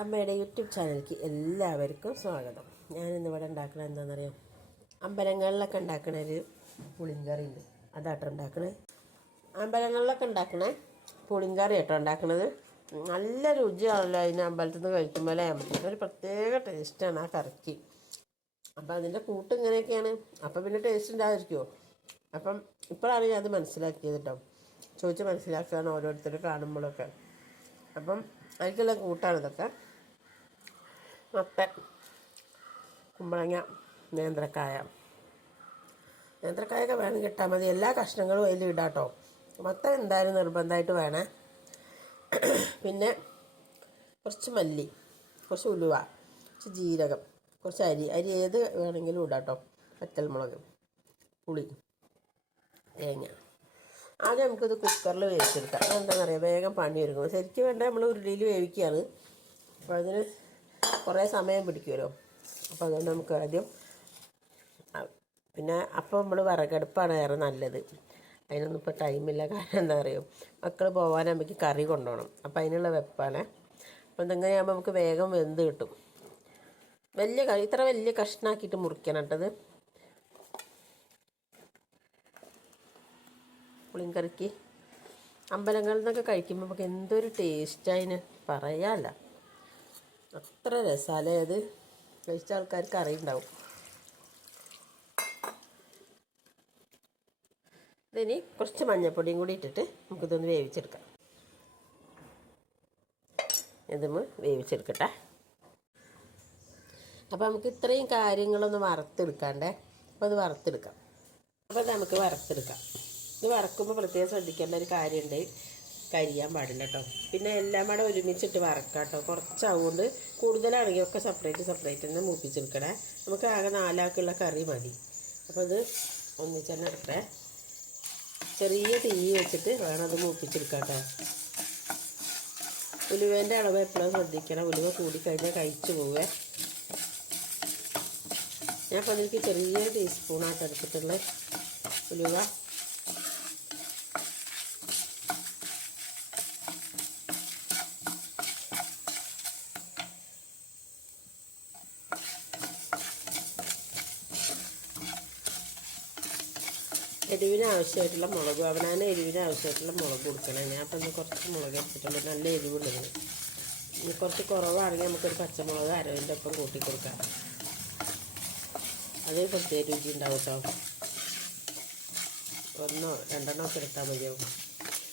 അമ്മയുടെ യൂട്യൂബ് ചാനലിലേക്ക് എല്ലാവർക്കും സ്വാഗതം. ഞാൻ ഇവിടെ ഉണ്ടാക്കുന്നത് എന്താണെന്നറിയാം അമ്പലങ്ങളിലൊക്കെ ഉണ്ടാക്കണ ഒരു പുളിങ്കറി ഉണ്ട് അതാട്ടോ ഉണ്ടാക്കണേ. അമ്പലങ്ങളിലൊക്കെ ഉണ്ടാക്കണേ പുളിങ്കറി ആട്ടോ ഉണ്ടാക്കണത്. നല്ല രുചിയാണല്ലോ അതിന് അമ്പലത്തിൽ നിന്ന് കഴിക്കുമ്പോൾ ഒരു പ്രത്യേക ടേസ്റ്റാണ് ആ കറിക്ക്. അപ്പം അതിന്റെ കൂട്ട് ഇങ്ങനെയൊക്കെയാണ്. അപ്പം പിന്നെ ടേസ്റ്റ് ഉണ്ടായിരിക്കുമോ അപ്പം ഇപ്പോഴാണ് ഞാൻ അത് മനസ്സിലാക്കിയത് കേട്ടോ ചോദിച്ച് മനസ്സിലാക്കുകയാണ് ഓരോരുത്തർ കാണുമ്പോഴൊക്കെ. അപ്പം അതിലേക്കുള്ള കൂട്ടാണ് ഇതൊക്കെ. മത്തൻ കുമ്പളങ്ങ നേന്ത്രക്കായ. നേന്ത്രക്കായൊക്കെ വേണം കിട്ടാൽ മതി. എല്ലാ കഷ്ണങ്ങളും അതിൽ ഇടാം കേട്ടോ മത്തൻ എന്തായാലും നിർബന്ധമായിട്ട് വേണേ. പിന്നെ കുറച്ച് മല്ലി കുറച്ച് ഉലുവ കുറച്ച് ജീരകം കുറച്ച് അരി. അരി ഏത് വേണമെങ്കിലും ഇടാട്ടോ. വറ്റൽമുളക് പുളി തേങ്ങ. ആദ്യം നമുക്കിത് കുക്കറിൽ വേവിച്ചെടുക്കാം. എന്താണെന്ന് അറിയാം വേഗം പണി ഒരുങ്ങും. ശരിക്കും വേണ്ട നമ്മൾ ഉരുളിയിൽ വേവിക്കുകയാണ്. അപ്പോൾ അതിന് കുറേ സമയം പിടിക്കുമല്ലോ. അപ്പോൾ അതുകൊണ്ട് നമുക്ക് ആദ്യം പിന്നെ അപ്പോൾ നമ്മൾ വിറകടുപ്പാണ് ഏറെ നല്ലത്. അതിനൊന്നും ഇപ്പോൾ ടൈമില്ല കാരണം എന്താ അറിയോ? മക്കൾ പോകാനാകുമ്പോൾ കറി കൊണ്ടുപോകണം. അപ്പോൾ അതിനുള്ള വെപ്പാണ്. അപ്പോൾ ഇതെങ്ങനെയാകുമ്പോൾ നമുക്ക് വേഗം വെന്ത് കിട്ടും. വലിയ കറി ഇത്ര വലിയ കഷ്ണാക്കിയിട്ട് മുറിക്കണം കേട്ടത് പുളിങ്കറിക്ക്. അമ്പലങ്ങളിൽ നിന്നൊക്കെ കഴിക്കുമ്പോൾ നമുക്ക് എന്തൊരു ടേസ്റ്റ് അതിന് പറയാല്ല അത്ര രസാല അത്. കഴിച്ച ആൾക്കാർക്ക് അറിയുണ്ടാവും. ഇതിനി കുറച്ച് മഞ്ഞപ്പൊടിയും കൂടി ഇട്ടിട്ട് നമുക്കിതൊന്ന് വേവിച്ചെടുക്കാം. ഇതൊന്ന് വേവിച്ചെടുക്കട്ടെ. അപ്പോൾ നമുക്ക് ഇത്രയും കാര്യങ്ങളൊന്ന് വറുത്തെടുക്കാണ്ടേ. അപ്പോൾ അത് വറുത്തെടുക്കാം. അപ്പോൾ നമുക്ക് വറുത്തെടുക്കാം. ഇത് വറക്കുമ്പോൾ പ്രത്യേകം ശ്രദ്ധിക്കേണ്ട ഒരു കാര്യമുണ്ട്. കരിയാൻ പാടില്ല കേട്ടോ. പിന്നെ എല്ലാം കൂടെ ഒരുമിച്ചിട്ട് വറക്കാം കേട്ടോ. കുറച്ചാവുകൊണ്ട് കൂടുതലാണെങ്കിൽ ഒക്കെ സെപ്പറേറ്റ് സെപ്പറേറ്റ് തന്നെ മൂപ്പിച്ചെടുക്കണേ. നമുക്ക് ആകെ നാലാക്കുള്ള കറി മതി. അപ്പോൾ ഇത് ഒന്നിച്ചെന്നെ എടുക്കട്ടെ ചെറിയ തീ വെച്ചിട്ട് വേണം അത് മൂപ്പിച്ചെടുക്കാം കേട്ടോ. ഉലുവേന്റെ അളവ് എപ്പോഴും ശ്രദ്ധിക്കണം? ഉലുവ കൂടിക്കഴിഞ്ഞാൽ കഴിച്ചു പോവേ. ഞാൻ അപ്പോൾ അതിലേക്ക് ചെറിയൊരു ടീസ്പൂണായിട്ട് എടുത്തിട്ടുള്ള ഉലുവ. എരിവിന് ആവശ്യമായിട്ടുള്ള മുളക്. അവനാണ് എരിവിന് ആവശ്യമായിട്ടുള്ള മുളക് കൊടുക്കണം. ഞാൻ അപ്പം കുറച്ച് മുളക് എടുത്തിട്ടുണ്ട്. നല്ല എരിവുള്ളത് ഇനി കുറച്ച് കുറവാണെങ്കിൽ നമുക്കൊരു പച്ചമുളക് അരവിന്റെ ഒപ്പം കൂട്ടി കൊടുക്കാം. അത് പ്രത്യേക രുചി ഉണ്ടാവും കേട്ടോ. ഒന്നോ രണ്ടെണ്ണോ ഒക്കെ എടുത്താൽ മതിയാവും.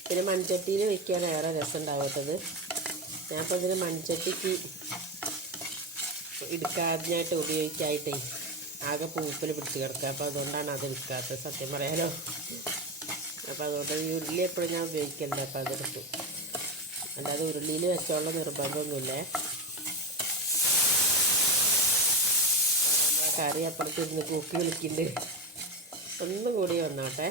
പിന്നെ മൺചട്ടിയിൽ വയ്ക്കാൻ ഏറെ രസം ഉണ്ടാവാത്തത്. ഞാനിപ്പോൾ ഇതിന് മൺചട്ടിക്ക് എടുക്കാതിനായിട്ട് ഉപയോഗിക്കായിട്ടേ ആകെ പൂപ്പൽ പിടിച്ച് കിടക്കുക. അപ്പോൾ അതുകൊണ്ടാണ് അത് എടുക്കാത്തത്. സത്യം പറയാനോ അപ്പോൾ അതുകൊണ്ട് ഈ ഉരുളി എപ്പോഴും ഞാൻ ഉപയോഗിക്കലില്ല. അപ്പോൾ അതെടുത്തു. അല്ലാതെ ഉരുളിയിൽ വെച്ചോളം നിർബന്ധമൊന്നുമില്ലേ. കറി അപ്പുറത്തിരുന്ന് കൂക്കി വിളിക്കുന്നുണ്ട് ഒന്നും കൂടി വന്നോട്ടെ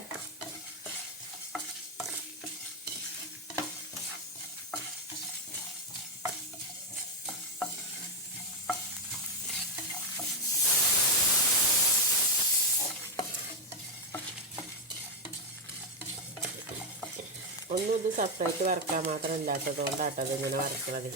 ഒന്നും ഇത് സെപ്പറേറ്റ് വറക്കാൻ മാത്രം ഇല്ലാത്തത് കൊണ്ടാട്ടത് ഇങ്ങനെ വറക്കണത്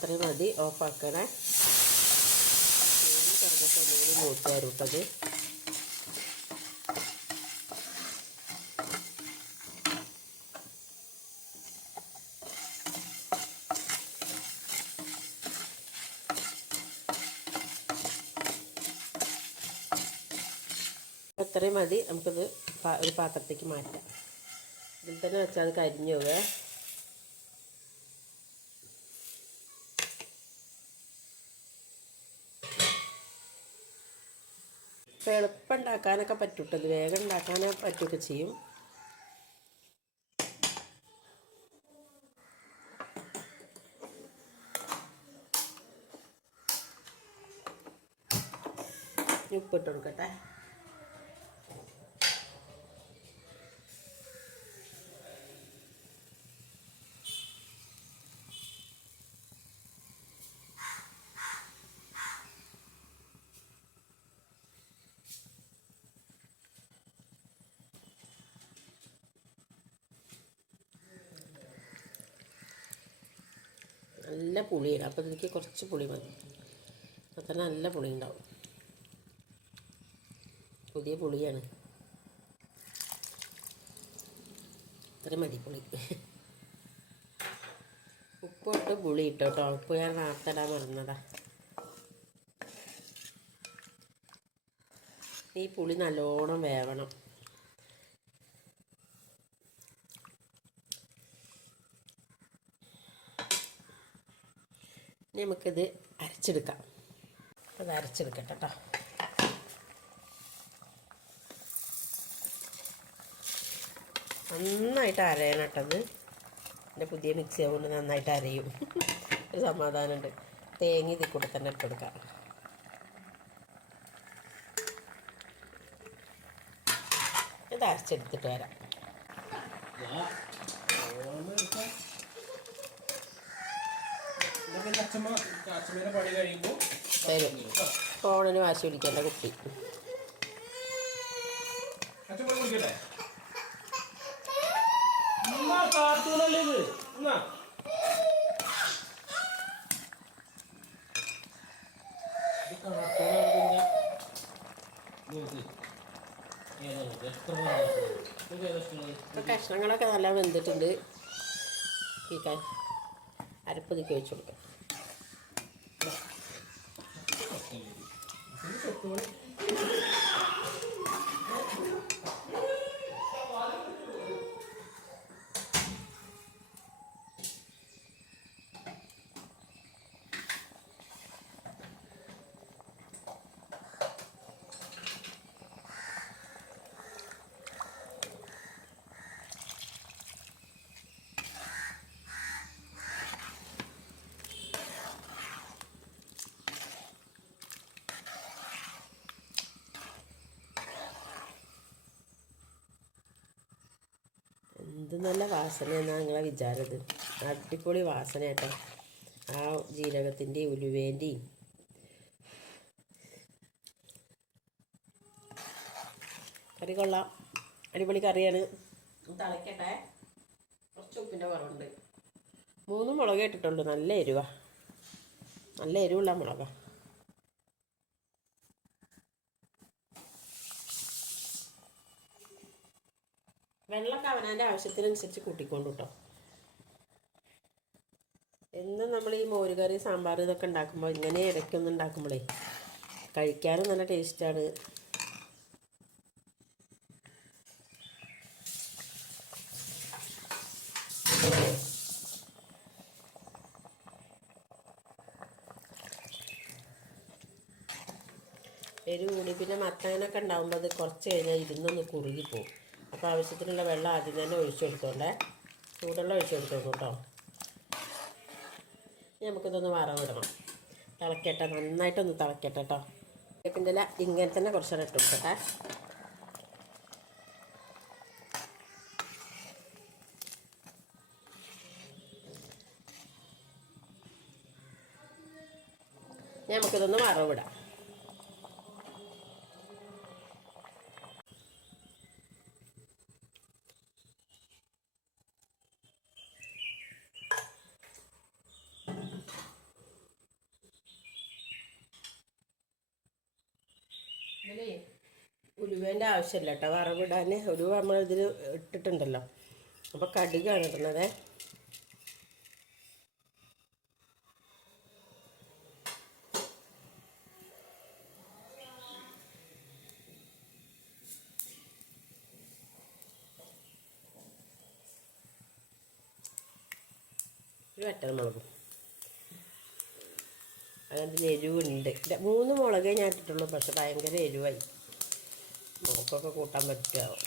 അത്രയും മതി. ഓഫാക്കണേ. മൂന്ന് തുറന്നിട്ട് ഒന്നുകൂടി മൂത്തായിരുന്നു ഇട്ടത് അത്രയും മതി. നമുക്കത് ഒരു പാത്രത്തേക്ക് മാറ്റാം. ഇതിൽ തന്നെ വെച്ചാൽ കരിഞ്ഞു പോവേ. ഇപ്പം എളുപ്പം ഉണ്ടാക്കാനൊക്കെ പറ്റൂട്ടോ വേഗം ഉണ്ടാക്കാനേ പറ്റുകയൊക്കെ ചെയ്യും. ഉപ്പിട്ട് കൊടുക്കട്ടെ. നല്ല പുളിയാണ്. അപ്പോൾ എനിക്ക് കുറച്ച് പുളി മതി. അപ്പോൾ തന്നെ നല്ല പുളി ഉണ്ടാവും പുതിയ പുളിയാണ്. ഇത്ര മതി പുളി. ഉപ്പിട്ട് പുളി ഇട്ടോ കേട്ടോ ഉപ്പ് ഞാൻ നാർത്തിടാൻ മറന്നതാ. ഈ പുളി നല്ലോണം വേവണം. നമുക്കിത് അരച്ചെടുക്കാം. അത് അരച്ചെടുക്കട്ടെ കേട്ടോ നന്നായിട്ട് അരയണം കേട്ടത് എന്റെ പുതിയ മിക്സി ആവുകൊണ്ട് നന്നായിട്ട് അരയും. ഒരു സമാധാനമുണ്ട് തേങ്ങ ഇതിൽ കൂടെ തന്നെ ഇട്ടെടുക്കാം ഇത് അരച്ചെടുത്തിട്ട് വരാം. ഇതൊക്കെ അച്ഛമ്മ അച്ഛമ്മയുടെ പണി കഴിയുമ്പോൾ തരും ഫോണിന് വാശി പിടിക്കേണ്ട കുട്ടി. കുടിക്കട്ടെ കാർട്ടൂണല്ലേ ഇത്? എന്നാ? കഷ്ണങ്ങളൊക്കെ നല്ല വെന്തിട്ടുണ്ട്. ഈ അരപ്പതിക്ക് വെച്ച് കൊടുക്കാം. தோல் ഇത്. എന്ത് നല്ല വാസനയെന്നാണ് നിങ്ങളെ വിചാരത്. അടിപൊളി വാസന കേട്ടോ ആ ജീരകത്തിന്റെയും ഉലുവേന്റെയും കറി കൊള്ളാം. അടിപൊളി കറിയാണ്. തിളയ്ക്കട്ടെ കുറച്ച് ഉപ്പിന്റെ കുറവുണ്ട്. മൂന്ന് മുളക് ഇട്ടിട്ടുള്ളൂ നല്ല എരിവാ. നല്ല എരിവുള്ള മുളകാ. വെള്ളമൊക്കെ അവനവന്റെ ആവശ്യത്തിനനുസരിച്ച് കൂട്ടിക്കൊണ്ട് കേട്ടോ എന്നും നമ്മൾ ഈ മോരുകറി സാമ്പാർ ഇതൊക്കെ ഉണ്ടാക്കുമ്പോൾ ഇങ്ങനെ ഇടയ്ക്കൊന്നും ഉണ്ടാക്കുമ്പോഴേ കഴിക്കാനും നല്ല ടേസ്റ്റാണ് എരിവ് കൂടി. പിന്നെ മത്തങ്ങനൊക്കെ ഉണ്ടാകുമ്പോൾ അത് കുറച്ച് കഴിഞ്ഞാൽ ഇരുന്നൊന്ന് കുറുകി പോകും അപ്പോൾ ആവശ്യത്തിനുള്ള വെള്ളം ആദ്യം തന്നെ ഒഴിച്ചു കൊടുത്തോണ്ടേ. ചൂടുവെള്ളം ഒഴിച്ചു കൊടുത്തോളൂ കേട്ടോ. നമുക്കിതൊന്ന് വറവിടണം. തിളക്കട്ടെ നന്നായിട്ടൊന്ന് തിളക്കട്ടെ കേട്ടോ. വേപ്പിന്റെ ഇല ഇങ്ങനെ തന്നെ കുറച്ചേരം ഇട്ട് കൊടുക്കട്ടെ. നമുക്കിതൊന്ന് വറവിടാം. ഇതിലേ ഉലുവേന്റെ ആവശ്യമില്ല കേട്ടോ വറവിടാൻ ഉലുവ നമ്മളിതിൽ ഇട്ടിട്ടുണ്ടല്ലോ. അപ്പോൾ കടുകാണ് ഇടുന്നത് ഒരു വറ്റൽ മുളകും അതിന്റെ എരിവുണ്ട് ഇല്ല, മൂന്ന് മുളകേ ഞാൻ ഇട്ടിട്ടുള്ളൂ പക്ഷെ ഭയങ്കര എരിവായി മുളകൊക്കെ കൂട്ടാൻ പറ്റുമാവും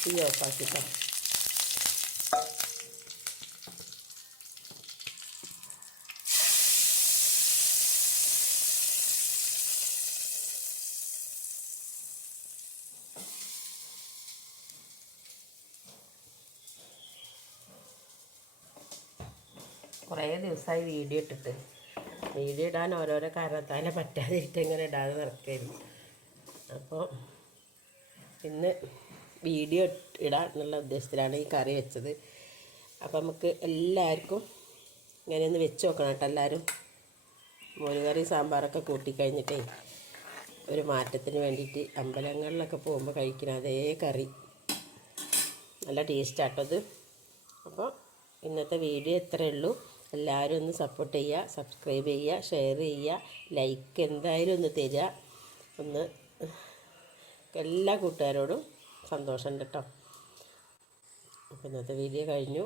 തീ ഓഫാക്കിട്ടോ കുറേ ദിവസമായി വീഡിയോ ഇട്ടിട്ട്. വീഡിയോ ഇടാൻ ഓരോരോ കാരണത്താലെ പറ്റാതിരിട്ട് ഇങ്ങനെ ഇടാതെ നടക്കായിരുന്നു. അപ്പോൾ ഇന്ന് വീഡിയോ ഇടാൻ എന്നുള്ള ഉദ്ദേശത്തിലാണ് ഈ കറി വെച്ചത്. അപ്പോൾ നമുക്ക് എല്ലാവർക്കും ഇങ്ങനെ ഒന്ന് വെച്ച് നോക്കണം കേട്ടോ എല്ലാവരും. മോരുകറി സാമ്പാറൊക്കെ കൂട്ടിക്കഴിഞ്ഞിട്ടേ ഒരു മാറ്റത്തിന് വേണ്ടിയിട്ട് അമ്പലങ്ങളിലൊക്കെ പോകുമ്പോൾ കഴിക്കുന്ന അതേ കറി. നല്ല ടേസ്റ്റാട്ടോ ഇത് അപ്പോൾ ഇന്നത്തെ വീഡിയോ ഇത്രയേ ഉള്ളൂ. എല്ലാവരും ഒന്ന് സപ്പോർട്ട് ചെയ്യുക സബ്സ്ക്രൈബ് ചെയ്യുക ഷെയർ ചെയ്യുക ലൈക്ക് എന്തായാലും ഒന്ന് തരിക. ഒന്ന് എല്ലാ കൂട്ടുകാരോടും സന്തോഷമുണ്ട് കേട്ടോ. അപ്പോൾ ഇന്നത്തെ വീഡിയോ കഴിഞ്ഞു.